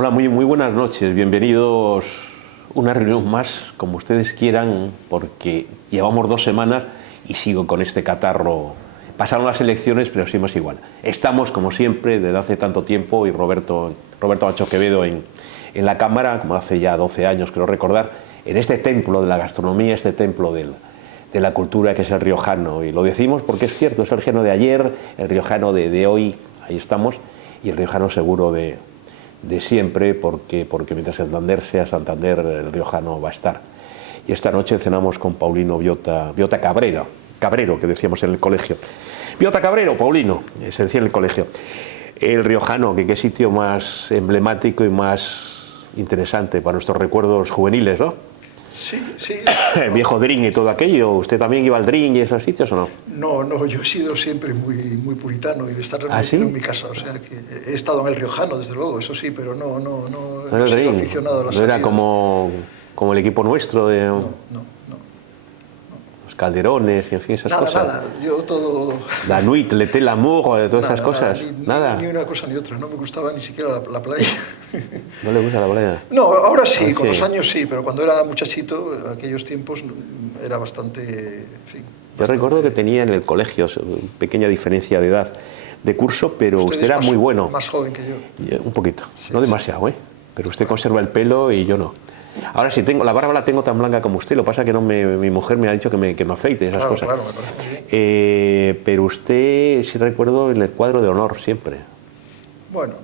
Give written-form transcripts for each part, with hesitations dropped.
Hola, muy buenas noches, bienvenidos a una reunión más, como ustedes quieran, porque llevamos 2 semanas y sigo con este catarro. Pasaron las elecciones, pero seguimos igual. Estamos, como siempre, desde hace tanto tiempo, y Roberto Macho Quevedo en la Cámara, como hace ya 12 años, creo recordar, en este templo de la gastronomía, este templo de la cultura que es el riojano. Y lo decimos porque es cierto, es el riojano de ayer, el riojano de hoy, ahí estamos, y el riojano seguro de siempre, porque mientras Santander sea Santander, el riojano va a estar. Y esta noche cenamos con Paulino Biota Cabrero, que decíamos en el colegio. Biota Cabrero, Paulino, se decía en el colegio. El riojano, que qué sitio más emblemático y más interesante para nuestros recuerdos juveniles, ¿no? Sí. El viejo Drin y todo aquello. ¿Usted también iba al Drin y esos sitios o no? No, yo he sido siempre muy puritano y de estar ¿Ah, sí? en mi casa. O sea, que he estado en el riojano, desde luego, eso sí, pero no el he sido Drin aficionado a las no era salidas. como el equipo nuestro de No. los calderones y en fin, esas cosas. Nada, yo todo... La nuit, l'été, l'amour, todas esas cosas. Nada. Ni una cosa ni otra, no me gustaba ni siquiera la playa. ¿No le gusta la playa? No, ahora sí, con sí. los años sí, pero cuando era muchachito, aquellos tiempos, era bastante... En fin, Yo recuerdo que tenía en el colegio pequeña diferencia de edad de curso, pero usted era muy bueno. Más joven que yo. Un poquito, Sí, no demasiado, ¿eh? Pero usted conserva el pelo y yo no. Ahora sí, la barba la tengo tan blanca como usted, lo que pasa es que mi mujer me ha dicho que me afeite esas cosas. Claro, me parece muy bien. Pero usted, sí recuerdo, en el cuadro de honor siempre. Bueno,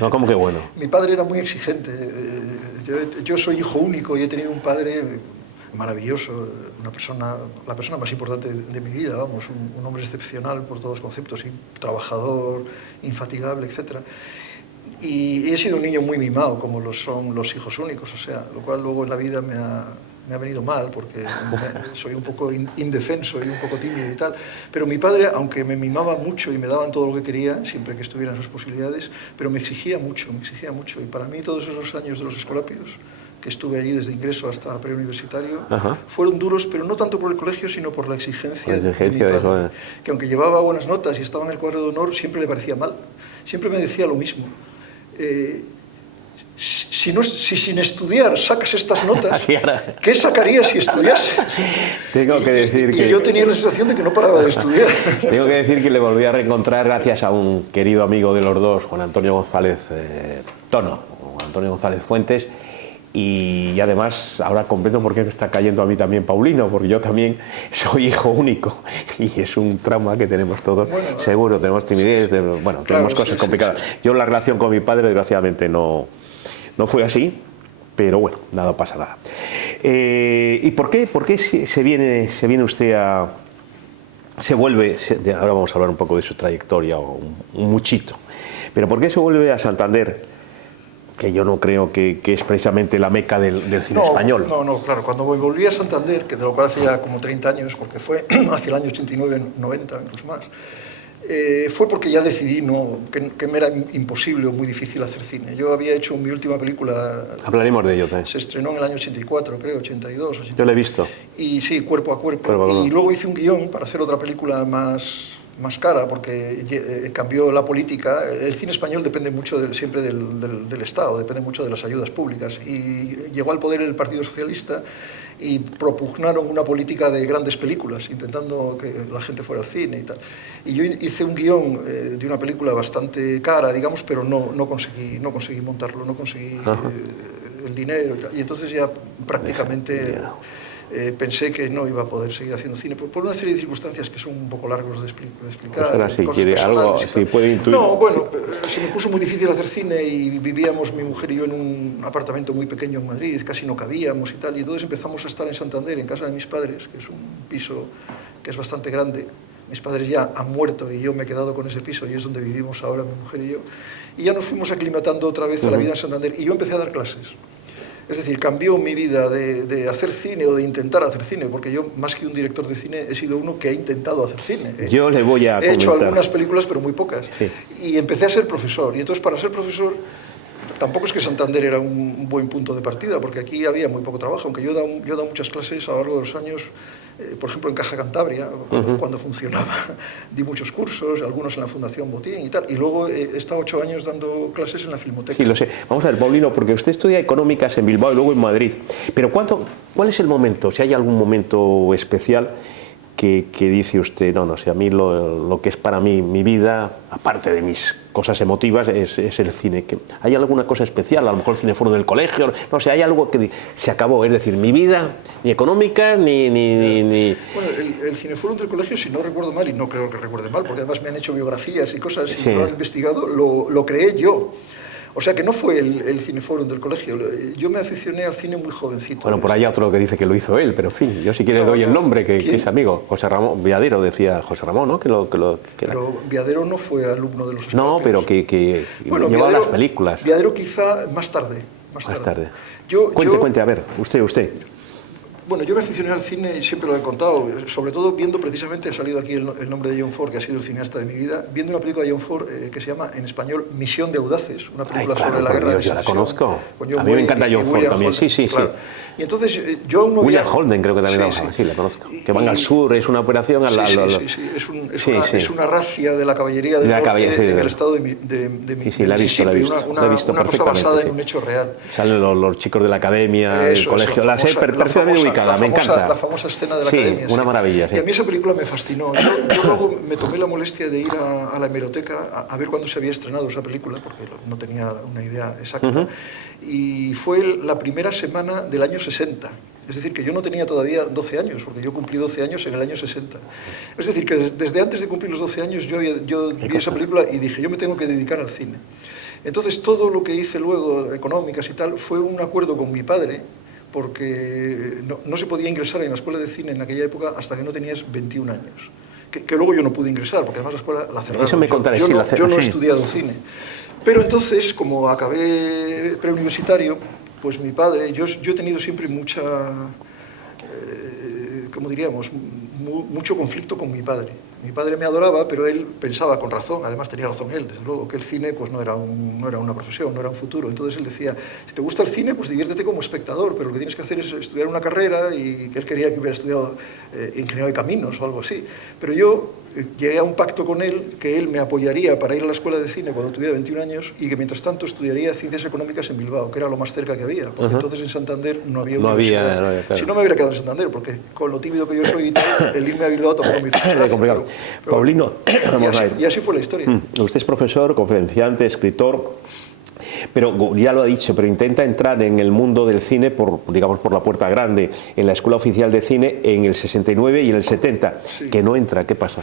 No, ¿cómo que bueno? Mi padre era muy exigente. Yo soy hijo único y he tenido un padre maravilloso, la persona más importante de mi vida, vamos, un hombre excepcional por todos los conceptos, y trabajador, infatigable, etc. Y he sido un niño muy mimado, como lo son los hijos únicos, o sea, lo cual luego en la vida me ha venido mal, porque soy un poco indefenso y un poco tímido y tal. Pero mi padre, aunque me mimaba mucho y me daban todo lo que quería, siempre que estuviera en sus posibilidades, pero me exigía mucho. Y para mí todos esos años de los Escolapios, que estuve allí desde ingreso hasta preuniversitario, fueron duros, pero no tanto por el colegio, sino por la exigencia de mi padre, que aunque llevaba buenas notas y estaba en el cuadro de honor, siempre le parecía mal. Siempre me decía lo mismo. Si sin estudiar sacas estas notas, ¿qué sacarías si estudiase? Tengo que decir que yo tenía la sensación de que no paraba de estudiar. Tengo que decir que le volví a reencontrar gracias a un querido amigo de los dos, Juan Antonio González Antonio González Fuentes, y además ahora comprendo por qué me está cayendo a mí también Paulino, porque yo también soy hijo único y es un trauma que tenemos todos. Bueno, seguro, tenemos timidez, tenemos cosas complicadas. Sí. Yo la relación con mi padre desgraciadamente no fue así, pero bueno, nada pasa nada. ¿Y por qué se viene usted ahora vamos a hablar un poco de su trayectoria, un muchito, pero por qué se vuelve a Santander? Que yo no creo que es precisamente la meca del cine español. No, claro, cuando volví a Santander, que de lo cual hace ya como 30 años, porque fue hacia el año 89-90, incluso más, fue porque ya decidí que me era imposible o muy difícil hacer cine. Yo había hecho mi última película... Hablaremos de ello también. Se estrenó en el año 84, creo, 82. 83. Yo la he visto. Y sí, Cuerpo a Cuerpo. Y luego hice un guión para hacer otra película más cara, porque cambió la política. El cine español depende mucho siempre del Estado, depende mucho de las ayudas públicas. Y llegó al poder el Partido Socialista y propugnaron una política de grandes películas, intentando que la gente fuera al cine y tal. Y yo hice un guión de una película bastante cara, digamos, pero no conseguí montarlo, no conseguí el dinero y tal. Y entonces ya prácticamente... pensé que no iba a poder seguir haciendo cine por una serie de circunstancias que son un poco largos de explicar. Ahora, si quiere algo, si puede intuir. No, bueno, se me puso muy difícil hacer cine y vivíamos mi mujer y yo en un apartamento muy pequeño en Madrid, casi no cabíamos y tal, y entonces empezamos a estar en Santander, en casa de mis padres, que es un piso que es bastante grande. Mis padres ya han muerto y yo me he quedado con ese piso y es donde vivimos ahora mi mujer y yo. Y ya nos fuimos aclimatando otra vez a la vida en Santander y yo empecé a dar clases. Es decir, cambió mi vida de hacer cine o de intentar hacer cine, porque yo, más que un director de cine, he sido uno que ha intentado hacer cine. Yo le voy a comentar. He hecho algunas películas, pero muy pocas. Sí. Y empecé a ser profesor. Y entonces, para ser profesor, Tampoco es que Santander era un buen punto de partida, porque aquí había muy poco trabajo, aunque yo he dado muchas clases a lo largo de los años, por ejemplo en Caja Cantabria, cuando funcionaba, di muchos cursos, algunos en la Fundación Botín y tal, y luego he estado 8 años dando clases en la Filmoteca. Sí, lo sé. Vamos a ver, Paulino, porque usted estudia económicas en Bilbao y luego en Madrid, pero ¿cuál es el momento, si hay algún momento especial que dice usted, no, si a mí lo que es para mí mi vida, aparte de mis cosas emotivas, es el cine? ¿Hay alguna cosa especial? A lo mejor el cineforo del colegio, no sé, hay algo que se acabó, es decir, mi vida, ni económica, ni... Bueno, el cineforo del colegio, si no recuerdo mal, y no creo que recuerde mal, porque además me han hecho biografías y cosas, y lo han investigado, lo creé yo. O sea que no fue el cineforum del colegio. Yo me aficioné al cine muy jovencito. Bueno, por ahí hay otro que dice que lo hizo él, pero en fin, yo si quiere doy el nombre, que es amigo. José Ramón Viadero, decía José Ramón, ¿no? Pero Viadero no fue alumno de los Escorpios. No, pero que bueno, llevaba las películas. Viadero quizá más tarde. Más tarde. Cuente, a ver, usted. Bueno, yo me aficioné al cine y siempre lo he contado, sobre todo viendo precisamente, ha salido aquí el nombre de John Ford, que ha sido el cineasta de mi vida, viendo una película de John Ford que se llama en español Misión de Audaces, una película sobre la guerra de Yo la conozco. A mí me encanta John Ford también, sí. Claro. Y entonces yo aún no William Holden creo que también sí, la conozco. Que van al sur, es una operación es una racia de la caballería del norte en el estado de Mississippi. Sí, la he visto una cosa basada en un hecho real. Salen los chicos de la academia, del colegio, la sé perfectamente ubicada, me encanta. La famosa escena de la academia. Una maravilla. Y a mí esa película me fascinó. Yo luego me tomé la molestia de ir a la hemeroteca a ver cuándo se había estrenado esa película, porque no tenía una idea exacta. Y fue la primera semana del año 60. Es decir, que yo no tenía todavía 12 años, porque yo cumplí 12 años en el año 60. Es decir, que desde antes de cumplir los 12 años yo vi esa película y dije, yo me tengo que dedicar al cine. Entonces todo lo que hice luego, económicas y tal, fue un acuerdo con mi padre, porque no se podía ingresar en la escuela de cine en aquella época hasta que no tenías 21 años. Que luego yo no pude ingresar, porque además la escuela la cerraron. Eso me contaré, yo no he estudiado cine. Pero entonces, como acabé preuniversitario, pues mi padre, yo he tenido siempre mucha, ¿cómo diríamos?, mucho conflicto con mi padre. Mi padre me adoraba, pero él pensaba con razón, además tenía razón él, desde luego, que el cine pues no era una profesión, no era un futuro. Entonces él decía, si te gusta el cine, pues diviértete como espectador, pero lo que tienes que hacer es estudiar una carrera, y que él quería que hubiera estudiado ingeniero de caminos o algo así. Pero yo llegué a un pacto con él, que él me apoyaría para ir a la escuela de cine cuando tuviera 21 años y que mientras tanto estudiaría ciencias económicas en Bilbao, que era lo más cerca que había, porque entonces en Santander no había universidad. Claro. Si no me hubiera quedado en Santander, porque con lo tímido que yo soy y tal, el irme a Bilbao tampoco me hizo gracia. Complicado. Paulino, vamos a ver. Y así fue la historia. Usted es profesor, conferenciante, escritor, pero ya lo ha dicho, pero intenta entrar en el mundo del cine por la puerta grande, en la Escuela Oficial de Cine en el 69 y en el 70, que no entra. ¿Qué pasa?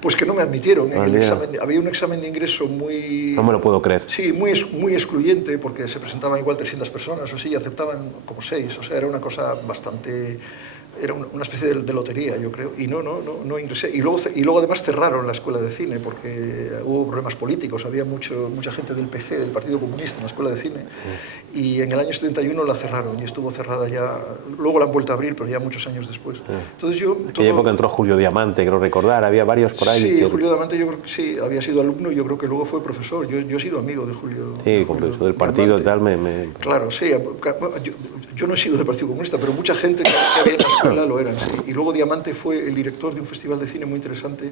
Pues que no me admitieron en el examen. Había un examen de ingreso muy... No me lo puedo creer. Sí, muy excluyente, porque se presentaban igual 300 personas o así, y aceptaban como 6. O sea, era una cosa bastante... Era una especie de lotería, yo creo, y no ingresé. Y luego además cerraron la escuela de cine, porque hubo problemas políticos, había mucha gente del PC, del Partido Comunista, en la escuela de cine, y en el año 71 la cerraron, y estuvo cerrada ya, luego la han vuelto a abrir, pero ya muchos años después. Entonces en aquella época entró Julio Diamante, creo recordar, había varios por ahí. Sí, Julio Diamante yo creo que sí, había sido alumno, y yo creo que luego fue profesor. Yo he sido amigo de Julio. Sí, del partido y tal. Claro, sí, yo no he sido del Partido Comunista, pero mucha gente que había en la escuela lo eran. Sí. Y luego Diamante fue el director de un festival de cine muy interesante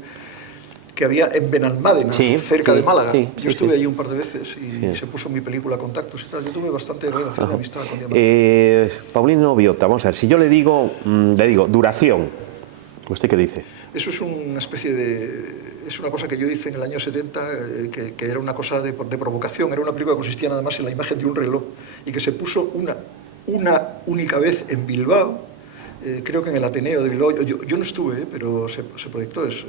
que había en Benalmádena, cerca de Málaga. Yo estuve allí un par de veces y se puso mi película Contactos y tal. Yo tuve bastante relación de amistad con Diamante. Paulino Biota, vamos a ver, si yo le digo duración, ¿usted qué dice? Eso es una especie de... Es una cosa que yo hice en el año 70, que era una cosa de provocación. Era una película que consistía nada más en la imagen de un reloj y que se puso una única vez en Bilbao, creo que en el Ateneo de Bilbao. Yo no estuve, pero se proyectó. Es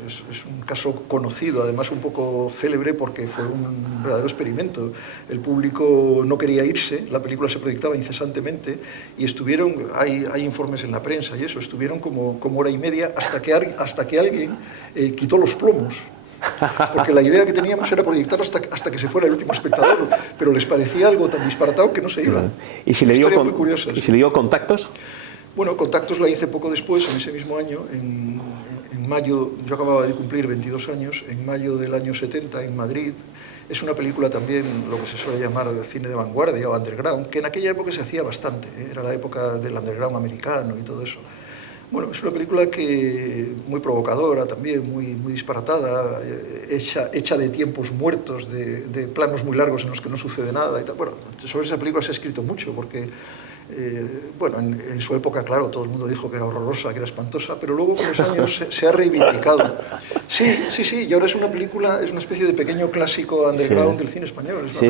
un caso conocido, además un poco célebre, porque fue un verdadero experimento. El público no quería irse, la película se proyectaba incesantemente y estuvieron, hay informes en la prensa y eso, estuvieron como hora y media hasta que alguien quitó los plomos. Porque la idea que teníamos era proyectar hasta que se fuera el último espectador, pero les parecía algo tan disparatado que no se iba. ¿Y si le dio Contactos? Bueno, Contactos la hice poco después, en ese mismo año, en mayo. Yo acababa de cumplir 22 años, en mayo del año 70, en Madrid, Es una película también, lo que se suele llamar cine de vanguardia o underground, que en aquella época se hacía bastante, era la época del underground americano y todo eso. Bueno, es una película que muy provocadora también, muy disparatada, hecha de tiempos muertos, de planos muy largos en los que no sucede nada y tal. Bueno, sobre esa película se ha escrito mucho porque, bueno, en su época, claro, todo el mundo dijo que era horrorosa, que era espantosa, pero luego con los años se ha reivindicado. Sí, y ahora es una película, es una especie de pequeño clásico underground del cine español. Sí,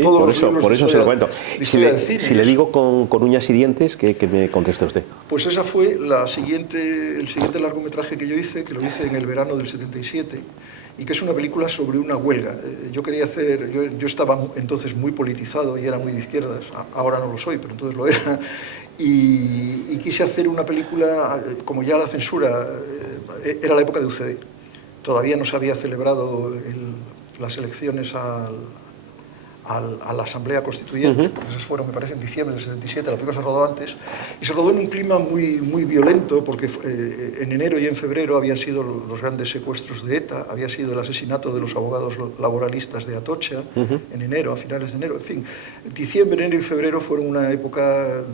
por eso se lo cuento. Si le digo con uñas y dientes, ¿qué me contesta usted? Pues esa fue el siguiente largometraje que yo hice, que lo hice en el verano del 77, y que es una película sobre una huelga. Yo quería hacer, yo estaba entonces muy politizado y era muy de izquierdas, ahora no lo soy, pero entonces lo era, y quise hacer una película, como ya la censura, era la época de UCD, todavía no se había celebrado las elecciones a la Asamblea Constituyente, porque esas fueron, me parece, en diciembre del 77, la película se rodó antes, y se rodó en un clima muy violento, porque en enero y en febrero habían sido los grandes secuestros de ETA, había sido el asesinato de los abogados laboralistas de Atocha, en enero, a finales de enero, en fin. Diciembre, enero y febrero fueron una época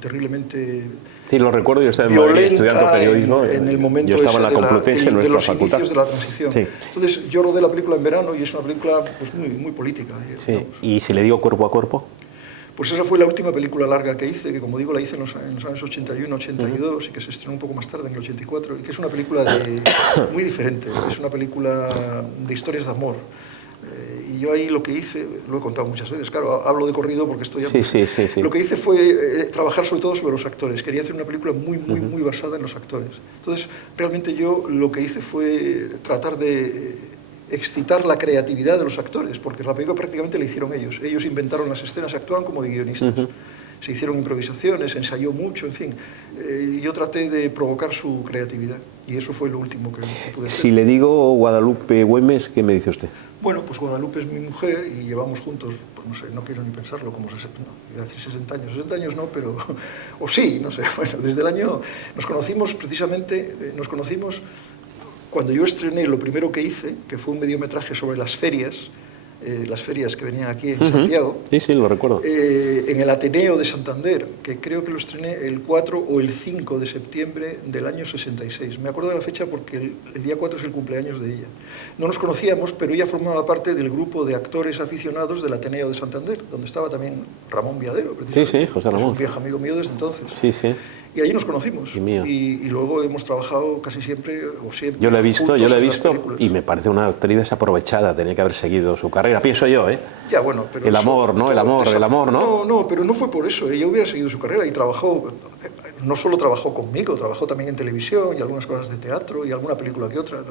terriblemente... Sí, lo recuerdo, yo estaba estudiando periodismo, en el momento yo estaba en la Complutense, en de nuestra los facultad. inicios de la transición. Sí. Entonces yo rodé la película en verano y es una película pues, muy política. Sí. ¿Y si le digo cuerpo a cuerpo? Pues esa fue la última película larga que hice, que como digo la hice en los años 81, 82 y que se estrenó un poco más tarde, en el 84, y que es una película muy diferente, es una película de historias de amor. Y yo ahí lo que hice, lo he contado muchas veces, claro, hablo de corrido porque estoy... Sí. Lo que hice fue trabajar sobre todo sobre los actores. Quería hacer una película muy basada en los actores. Entonces, realmente yo lo que hice fue tratar de excitar la creatividad de los actores, porque la película prácticamente la hicieron ellos. Ellos inventaron las escenas, actuaron como de guionistas. Se hicieron improvisaciones, se ensayó mucho, en fin. Yo traté de provocar su creatividad y eso fue lo último que pude hacer. Si le digo Guadalupe Güemes, ¿qué me dice usted? Bueno, pues Guadalupe es mi mujer y llevamos juntos, pues no sé, no quiero ni pensarlo, como iba a decir 60 años. 60 años no, pero... o sí, no sé. Bueno, desde el año... Nos conocimos precisamente, cuando yo estrené lo primero que hice, que fue un mediometraje sobre las ferias que venían aquí en Santiago. Sí, lo recuerdo. En el Ateneo de Santander, que creo que lo estrené el 4 o el 5 de septiembre del año 66. Me acuerdo de la fecha porque el día 4 es el cumpleaños de ella. No nos conocíamos, pero ella formaba parte del grupo de actores aficionados del Ateneo de Santander, donde estaba también Ramón Viadero, precisamente. Sí, José Ramón. Un viejo amigo mío desde entonces. Sí. Y allí nos conocimos. Y luego hemos trabajado casi siempre, o siempre. Yo lo he visto y me parece una actriz desaprovechada. Tenía que haber seguido su carrera, pienso yo, ¿eh? Ya, bueno, pero el amor, ¿no? El amor, ¿no? No, pero no fue por eso. Ella hubiera seguido su carrera y trabajó, no solo trabajó conmigo, trabajó también en televisión y algunas cosas de teatro y alguna película que otra.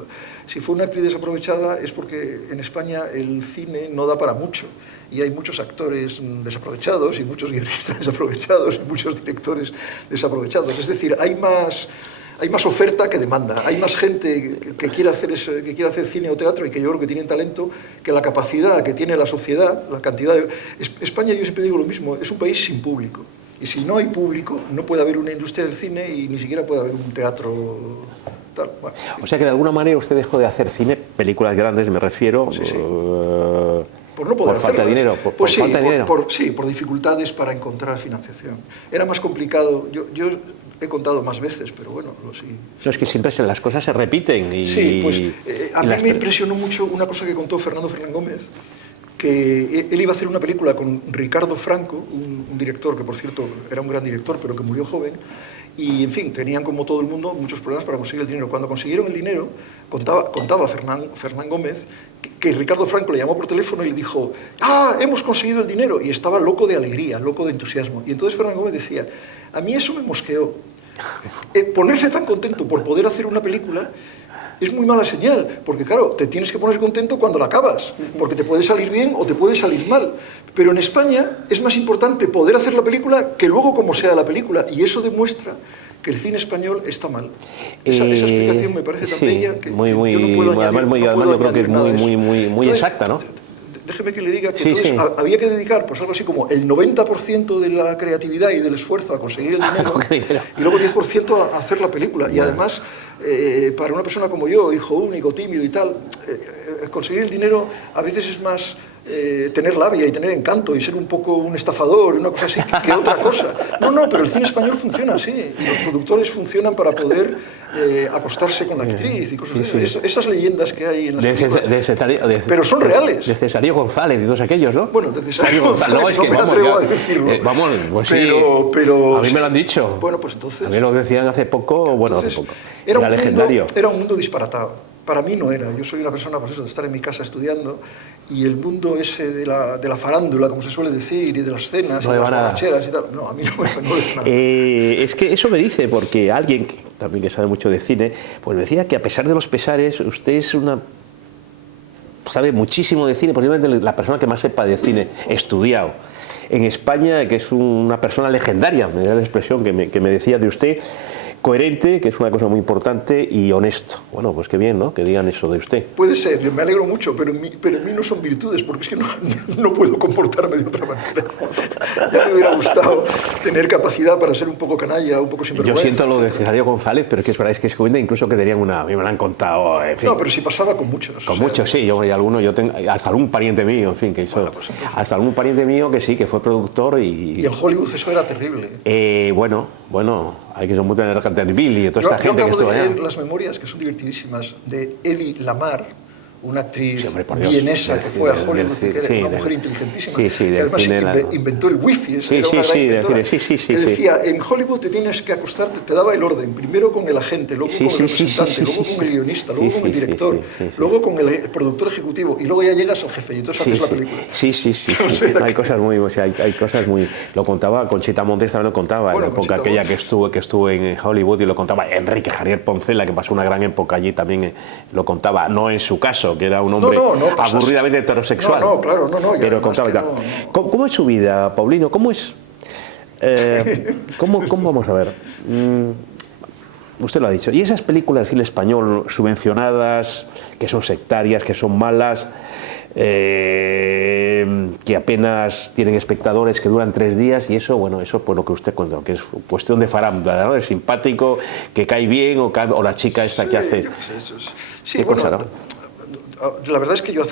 Si fue una actriz desaprovechada es porque en España el cine no da para mucho. Y hay muchos actores desaprovechados y muchos guionistas desaprovechados y muchos directores desaprovechados. Es decir, hay más oferta que demanda. Hay más gente que quiere hacer cine o teatro y que yo creo que tienen talento que la capacidad que tiene la sociedad, la cantidad de... España, yo siempre digo lo mismo, es un país sin público. Y si no hay público, no puede haber una industria del cine y ni siquiera puede haber un teatro... Tal. Bueno, o sea que de alguna manera usted dejó de hacer cine, películas grandes me refiero... Sí. Por no poder falta de dinero, falta de dinero. Por dificultades para encontrar financiación. Era más complicado. Yo he contado más veces, pero bueno, sí. No, es que siempre las cosas se repiten. Sí, pues a mí me impresionó mucho una cosa que contó Fernando Fernán Gómez, que él iba a hacer una película con Ricardo Franco, un director que, por cierto, era un gran director, pero que murió joven. Y, en fin, tenían, como todo el mundo, muchos problemas para conseguir el dinero. Cuando consiguieron el dinero, contaba Fernán Gómez que Ricardo Franco le llamó por teléfono y le dijo: ¡ah, hemos conseguido el dinero! Y estaba loco de alegría, loco de entusiasmo. Y entonces Fernán Gómez decía: a mí eso me mosqueó. Ponerse tan contento por poder hacer una película es muy mala señal, porque claro, te tienes que poner contento cuando la acabas, porque te puede salir bien o te puede salir mal. Pero en España es más importante poder hacer la película que luego como sea la película, y eso demuestra que el cine español está mal. Esa explicación me parece tan bella que yo no puedo añadir, además yo creo que es muy Entonces, exacta, ¿no? déjeme que le diga que Sí, entonces sí. había que dedicar pues algo así como el 90% de la creatividad y del esfuerzo a conseguir el dinero y luego 10% a hacer la película. Y además, para una persona como yo, hijo único, tímido y tal, conseguir el dinero a veces es más tener labia y tener encanto y ser un poco un estafador, una cosa así, que otra cosa. No, pero el cine español funciona así y los productores funcionan para poder acostarse con la actriz y cosas así. Esas leyendas que hay en las películas. Pero son reales. De Cesario González y todos aquellos, ¿no? Bueno, de Cesario González no, es no que, me vamos, atrevo ya, a decirlo. Vamos, pues pero a mí sí. me lo han dicho. Bueno, pues entonces... A mí lo decían hace poco, bueno, entonces, hace poco. Era legendario. Era un mundo disparatado. Para mí no era. Yo soy una persona, pues eso, de estar en mi casa estudiando y el mundo ese de la farándula, como se suele decir, y de las cenas, no y de las nada. borracheras y tal, no, a mí no me va nada. Es que eso me dice, porque alguien también que sabe mucho de cine, pues me decía que a pesar de los pesares, usted es sabe muchísimo de cine, posiblemente la persona que más sepa de cine, estudiado. En España, que es una persona legendaria, me da la expresión que me decía de usted, coherente, que es una cosa muy importante, y honesto. Bueno, pues qué bien, ¿no?, que digan eso de usted. Puede ser, yo me alegro mucho, pero en mí no son virtudes, porque es que no puedo comportarme de otra manera. Ya me hubiera gustado tener capacidad para ser un poco canalla, un poco sinvergüenza. Yo siento lo de etcétera. Cesario González, pero es que es verdad, es que se cuenta incluso que tenían a mí me lo han contado, en fin. No, pero si pasaba con muchos. Con muchos, sí, yo tengo, hasta algún pariente mío, en fin, que hizo, pues entonces... hasta algún pariente mío que sí, que fue productor Y en Hollywood eso era terrible. Bueno, hay que mucho tener Canterville y toda esta gente que estuvo allá. Yo acabo de leer las memorias, que son divertidísimas, de Eddie Lamar, una actriz Sí, hombre, por Dios, vienesa que fue a Hollywood, del que era sí, una mujer inteligentísima, sí, que además inventó el wifi, Sí, era una gran inventora, sí, que decía, en Hollywood te tienes que acostar, te daba el orden, primero con el agente, luego con el representante, luego con el guionista, luego con el director, luego con el productor ejecutivo, y luego ya llegas al jefe, y entonces haces la película. Sí. Hay cosas muy, o sea, hay cosas muy... Lo contaba Conchita Montes, también lo contaba, Bueno, en la época aquella que estuvo en Hollywood, y lo contaba Enrique Javier Poncela, que pasó una gran época allí, también lo contaba, no en su caso, que era un hombre aburridamente heterosexual. Claro, pero contaba que ¿Cómo es su vida, Paulino? ¿Cómo es? ¿Cómo vamos a ver? Usted lo ha dicho. ¿Y esas películas de cine español subvencionadas, que son sectarias, que son malas, que apenas tienen espectadores, que duran 3 días, y eso, bueno, eso por lo que usted contó, que es cuestión de farándula, ¿no? Es simpático, que cae bien, o la chica esta que hace... Sí, bueno, cosa, ¿no? La verdad es que yo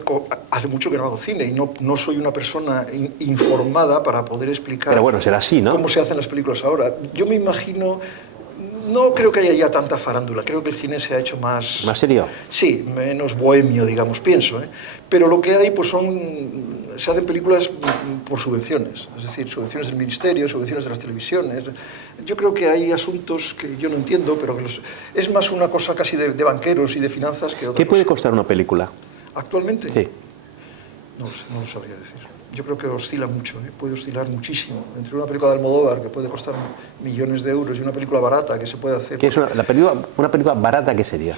hace mucho que no hago cine y no soy una persona informada para poder explicar. Pero bueno, será así, ¿no? Cómo se hacen las películas ahora. Yo me imagino... No creo que haya ya tanta farándula, creo que el cine se ha hecho más... ¿Más serio? Sí, menos bohemio, digamos, pienso, ¿eh? Pero lo que hay, pues se hacen películas por subvenciones, es decir, subvenciones del ministerio, subvenciones de las televisiones. Yo creo que hay asuntos que yo no entiendo, pero que es más una cosa casi de banqueros y de finanzas que otra cosa. ¿Qué puede costar una película? ¿Actualmente? Sí. No lo sabría decir. Yo creo que oscila mucho, puede oscilar muchísimo. Entre una película de Almodóvar que puede costar millones de euros y una película barata que se puede hacer... ¿Qué es una película barata, qué sería?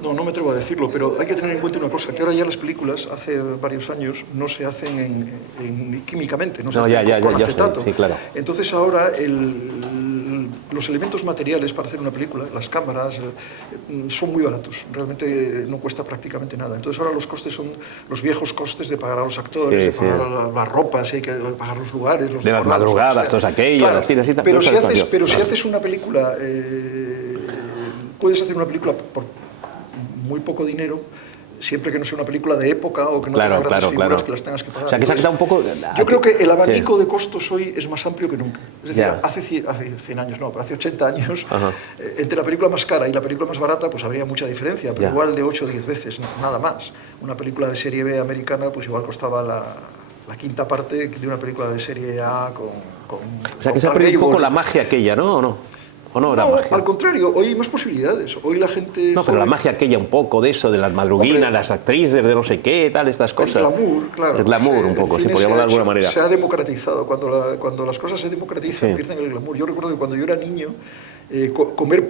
No me atrevo a decirlo, pero hay que tener en cuenta una cosa, que ahora ya las películas, hace varios años, no se hacen químicamente, no se hacen con acetato. Sí, claro. Entonces ahora los elementos materiales para hacer una película, las cámaras, son muy baratos, realmente no cuesta prácticamente nada. Entonces ahora los costes son los viejos costes de pagar a los actores, de pagar las ropas, hay que pagar los lugares, los de las madrugadas, todos aquellos, claro, así, pero si haces una película, puedes hacer una película por muy poco dinero, siempre que no sea una película de época o que no tenga grandes figuras que las tengas que pagar. O sea, que se ha quedado un poco... Yo creo que el abanico de costos hoy es más amplio que nunca. Es decir, hace 100 años, no, pero hace 80 años, entre la película más cara y la película más barata, pues habría mucha diferencia, pero igual de 8 o 10 veces, nada más. Una película de serie B americana, pues igual costaba la quinta parte de una película de serie A con o sea, que se ha perdido un poco la magia aquella, ¿no? ¿O no? ¿O no era magia? Al contrario, hoy hay más posibilidades. Hoy la gente... No, pero la magia aquella un poco de eso, de las madruguinas, las actrices, de no sé qué, tal, estas cosas. El glamour, claro. El glamour un poco, se podría hablar de alguna manera. Se ha democratizado. Cuando las cosas se democratizan, pierden el glamour. Yo recuerdo que cuando yo era niño, comer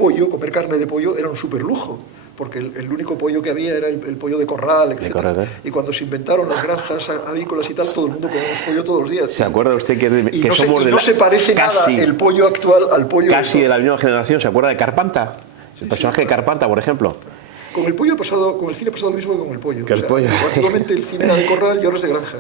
carne de pollo era un súper lujo, porque el único pollo que había era el pollo de corral, etc. Y cuando se inventaron las granjas avícolas y tal, todo el mundo comíamos pollo todos los días. ¿Se acuerda usted que somos no se parece nada el pollo actual al pollo casi de la misma generación? ¿Se acuerda de Carpanta? El personaje de Carpanta, por ejemplo. Con el pollo ha pasado, con el cine ha pasado lo mismo que con el pollo. Que el pollo. Antiguamente el cine era de corral y ahora es de granja.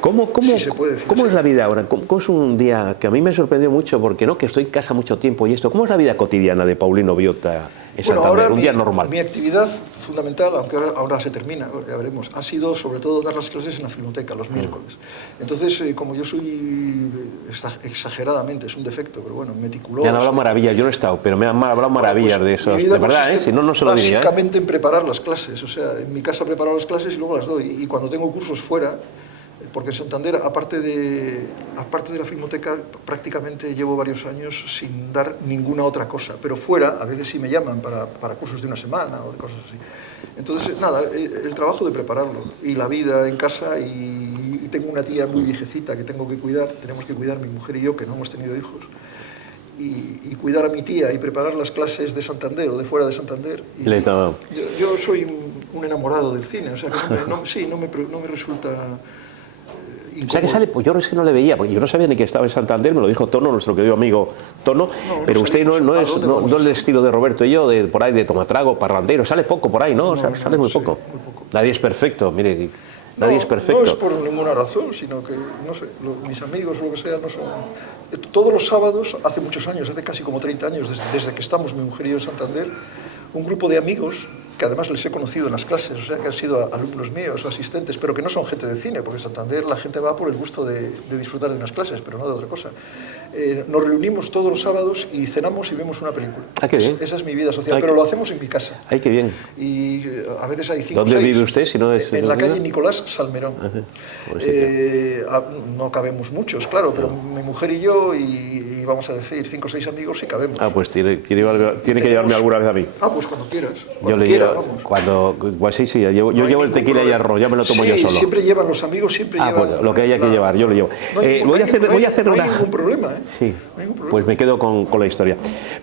¿Cómo Sí, se puede decir cómo así. es la vida ahora? ¿Cómo es un día que a mí me sorprendió mucho porque no, que estoy en casa mucho tiempo y esto? ¿Cómo es la vida cotidiana de Paulino Biota en Bueno, Santander? ahora Un día normal. mi actividad fundamental, aunque ahora se termina, ya veremos, ha sido sobre todo dar las clases en la Filmoteca los miércoles. Entonces, como yo soy exageradamente, es un defecto, pero bueno, meticuloso. Me han hablado maravillas, yo no he estado, pero me han hablado maravillas de eso. Mi vida De verdad, consiste si no, no se lo diría. básicamente en preparar las clases. O sea, en mi casa preparo las clases y luego las doy. Y cuando tengo cursos fuera, porque en Santander, aparte de la Filmoteca, prácticamente llevo varios años sin dar ninguna otra cosa. Pero fuera, a veces sí me llaman para cursos de una semana o de cosas así. Entonces, nada, el trabajo de prepararlo. Y la vida en casa, y tengo una tía muy viejecita que tengo que cuidar, tenemos que cuidar mi mujer y yo, que no hemos tenido hijos. Y cuidar a mi tía y preparar las clases de Santander o de fuera de Santander. Yo soy un enamorado del cine, o sea, que no me resulta... O sea que sale, pues yo es que no le veía, porque yo no sabía ni que estaba en Santander, me lo dijo Tono, nuestro querido amigo Tono, pero usted no es el estilo de Roberto y yo, de por ahí de tomatrago, parrandero, sale poco por ahí, ¿no? Sale muy poco. Nadie es perfecto, mire, nadie es perfecto. No es por ninguna razón, sino que, no sé, mis amigos o lo que sea no son... Todos los sábados, hace muchos años, hace casi como 30 años, desde que estamos mi mujer y yo en Santander, un grupo de amigos que además les he conocido en las clases, o sea que han sido alumnos míos o asistentes, pero que no son gente de cine, porque en Santander la gente va por el gusto de disfrutar de unas clases, pero no de otra cosa. Nos reunimos todos los sábados y cenamos y vemos una película. Ah, qué bien. Esa es mi vida social, pero lo hacemos en mi casa. Ay, qué bien. Y a veces hay 5 o 6. ¿Dónde vive usted? Si no es, en la calle Nicolás Salmerón. No cabemos muchos, claro, pero mi mujer y yo, y vamos a decir 5 o 6 amigos, sí cabemos. Ah, pues tiene que llevarme alguna vez a mí. Ah, pues cuando quieras. Yo le llevo, pues sí, yo llevo el tequila y arroz, ya me lo tomo yo solo. Siempre llevan los amigos, siempre llevan... Pues lo que haya que llevar, yo lo llevo. Voy a hacer no una... hay ningún problema, ¿eh? Sí, pues me quedo con la historia.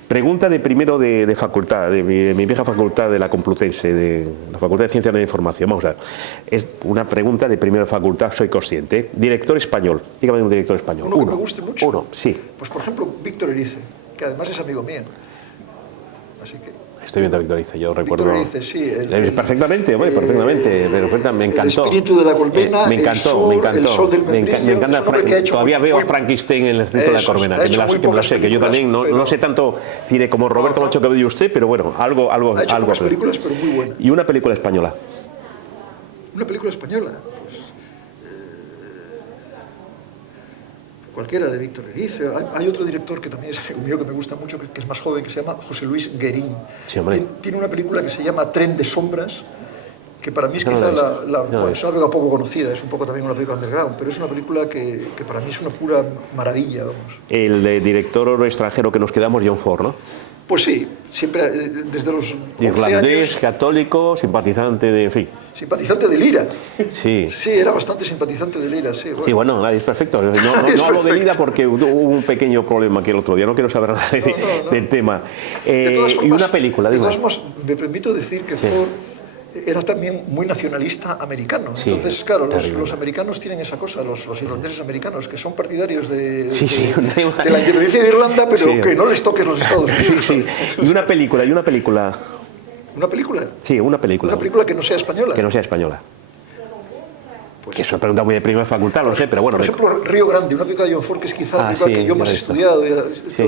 Pregunta de primero de facultad, de mi vieja facultad de la Complutense, de la Facultad de Ciencias de la Información. Vamos a ver, es una pregunta de primero de facultad, soy consciente. Director español, dígame un director español. Uno que me guste mucho. Uno, sí. Pues por ejemplo, Víctor Erice, que además es amigo mío. Así que... Estoy viendo a Víctor Erice, yo recuerdo... Víctor Erice, sí. Perfectamente, perfectamente, me encantó. El espíritu de la colmena, me encantó. el sol del membrillo. Me encanta, todavía veo a Frankenstein en el espíritu de la colmena, que yo también no sé tanto cine como Roberto Mancho que veo usted, pero bueno, algo. Ha hecho pocas películas, pero muy buenas. ¿Y una película española? Una película española, pues... cualquiera de Víctor Erice. Hay otro director que también es amigo mío que me gusta mucho, que es más joven, que se llama José Luis Guerín. Sí, tiene una película que se llama Tren de Sombras, que para mí es quizá es una película poco conocida, es un poco también una película underground, pero es una película que para mí es una pura maravilla, vamos. El director extranjero que nos quedamos, John Ford, ¿no? Pues sí, siempre desde los 11 irlandés, años, católico, simpatizante de... En fin. Simpatizante del IRA. Sí. Sí, era bastante simpatizante del IRA, sí. Bueno. Sí, bueno, nadie es perfecto. No hablo del IRA porque hubo un pequeño problema aquí el otro día, no quiero saber nada del tema. Y una película, digo. De todas formas, me permito decir que Ford era también muy nacionalista americano. Sí, entonces, claro, los americanos tienen esa cosa, los irlandeses americanos, que son partidarios de la independencia de Irlanda, pero que no les toques los Estados Unidos. Sí. Y una película. ¿Una película? Sí, una película. ¿Una película que no sea española? Que no sea española. Pues que es una pregunta muy de primera facultad, lo sé, pero bueno. Por ejemplo, Río Grande, una película de John Ford, que es quizá la película que yo más he estudiado,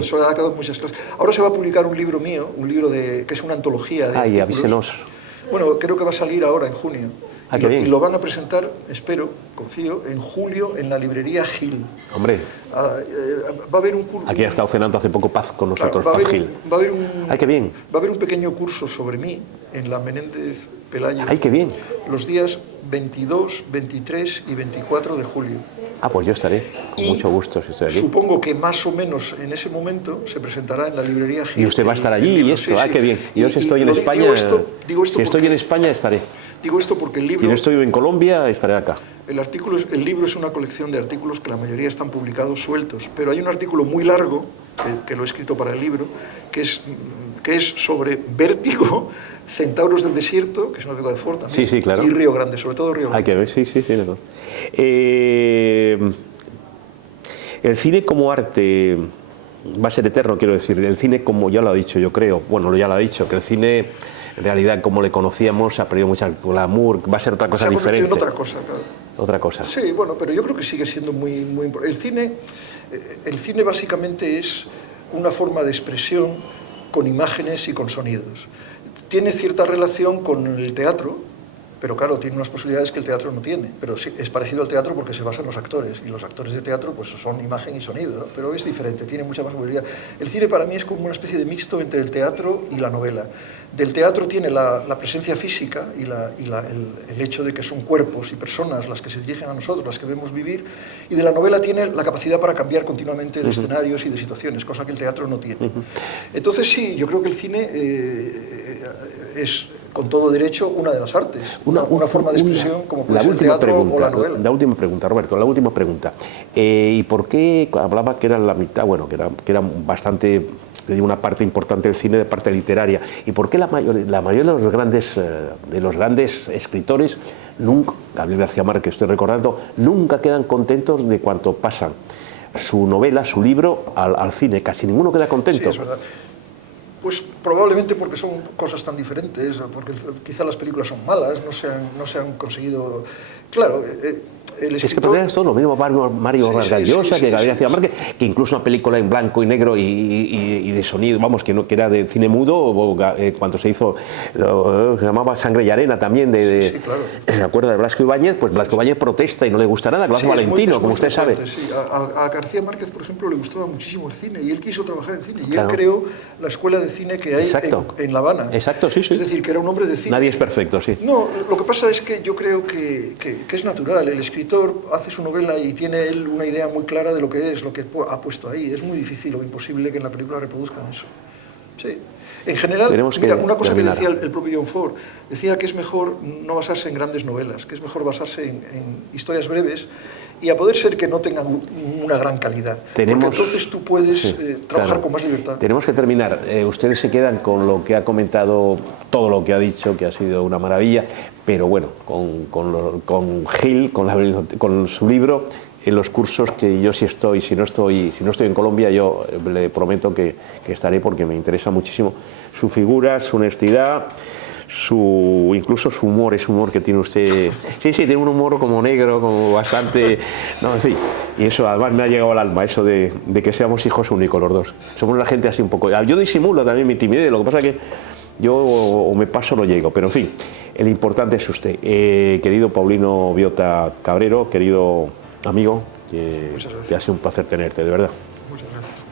sobre ha dado muchas clases. Ahora se va a publicar un libro mío, que es una antología de artículos. Avísenos. Bueno, creo que va a salir ahora, en junio. Y lo van a presentar, espero, confío, en julio en la librería Gil. Hombre. Va a haber un curso. Aquí ha estado cenando hace poco Paz con nosotros, Paz Gil. Qué bien. Va a haber un pequeño curso sobre mí en la Menéndez Pelayo. Qué bien. Los días 22, 23 y 24 de julio. Pues yo estaré, con mucho gusto, si estoy aquí. Supongo que más o menos en ese momento se presentará en la librería Gil. Y usted va a estar allí y esto, qué bien. Yo si estoy en España, si estoy en España estaré. Digo esto porque el libro... Si no estoy en Colombia, estaré acá. El libro es una colección de artículos que la mayoría están publicados sueltos, pero hay un artículo muy largo, que lo he escrito para el libro, que es sobre Vértigo, Centauros del Desierto, que es una película de Ford también, sí, claro. Y Río Grande, sobre todo Río Grande. Hay que ver, sí. No. El cine como arte va a ser eterno, quiero decir. El cine, como ya lo ha dicho, yo creo, bueno, ya lo ha dicho, que el cine en realidad, como le conocíamos, ha perdido mucha glamour, va a ser otra cosa diferente. Se ha convertido en otra cosa, claro. Otra cosa. Sí, bueno, pero yo creo que sigue siendo muy importante. El cine básicamente es una forma de expresión con imágenes y con sonidos. Tiene cierta relación con el teatro, pero claro, tiene unas posibilidades que el teatro no tiene. Pero sí, es parecido al teatro porque se basa en los actores, y los actores de teatro pues son imagen y sonido, ¿no? Pero es diferente, tiene mucha más movilidad. El cine para mí es como una especie de mixto entre el teatro y la novela. Del teatro tiene la presencia física y el hecho de que son cuerpos y personas las que se dirigen a nosotros, las que vemos vivir, y de la novela tiene la capacidad para cambiar continuamente de escenarios y de situaciones, cosa que el teatro no tiene. Entonces sí, yo creo que el cine es, con todo derecho, una de las artes, una forma de expresión como puede ser el teatro o la novela. La última pregunta, Roberto, la última pregunta. ¿Y por qué hablaba que era la mitad, bueno, que era bastante, una parte importante del cine de parte literaria? ¿Y por qué la mayoría de los grandes escritores, nunca, Gabriel García Márquez estoy recordando, nunca quedan contentos de cuanto pasan su novela, su libro, al cine? Casi ninguno queda contento. Sí, es verdad. Pues probablemente porque son cosas tan diferentes, porque quizá las películas son malas, no se han conseguido... Claro, el escritor... Es que podría ser todo lo mismo Mario Vargas Llosa, que Gabriel García Márquez, que incluso una película en blanco y negro y de sonido, vamos, que era de cine mudo, cuando se hizo, se llamaba Sangre y Arena también, claro. ¿Se acuerda de Blasco Ibáñez? Pues Blasco Ibáñez protesta y no le gusta nada, que lo hace Valentino, como usted sabe. Sí. A García Márquez, por ejemplo, le gustaba muchísimo el cine y él quiso trabajar en cine. Y él creó la escuela de cine que hay en La Habana. Exacto, sí. Es decir, que era un hombre de cine. Nadie es perfecto, sí. No, lo que pasa es que yo creo que es natural. El escritor hace su novela y tiene él una idea muy clara de lo que es, lo que ha puesto ahí. Es muy difícil o imposible que en la película reproduzcan eso. Sí. En general, mira, una cosa que decía el propio John Ford, decía que es mejor no basarse en grandes novelas, que es mejor basarse en historias breves y a poder ser que no tengan una gran calidad. Porque entonces tú puedes trabajar con más libertad. Tenemos que terminar. Ustedes se quedan con lo que ha comentado, todo lo que ha dicho, que ha sido una maravilla, pero bueno, con Gil, con su libro, en los cursos que yo si no estoy en Colombia, yo le prometo que estaré porque me interesa muchísimo su figura, su honestidad, incluso su humor, ese humor que tiene usted. Sí, tiene un humor como negro, como bastante... No, en fin, y eso además me ha llegado al alma, eso de que seamos hijos únicos los dos. Somos la gente así un poco... Yo disimulo también mi timidez, lo que pasa es que yo o me paso o no llego, pero en fin, el importante es usted. Querido Paulino Biota Cabrero, querido amigo, que ha sido un placer tenerte, de verdad. Muchas gracias.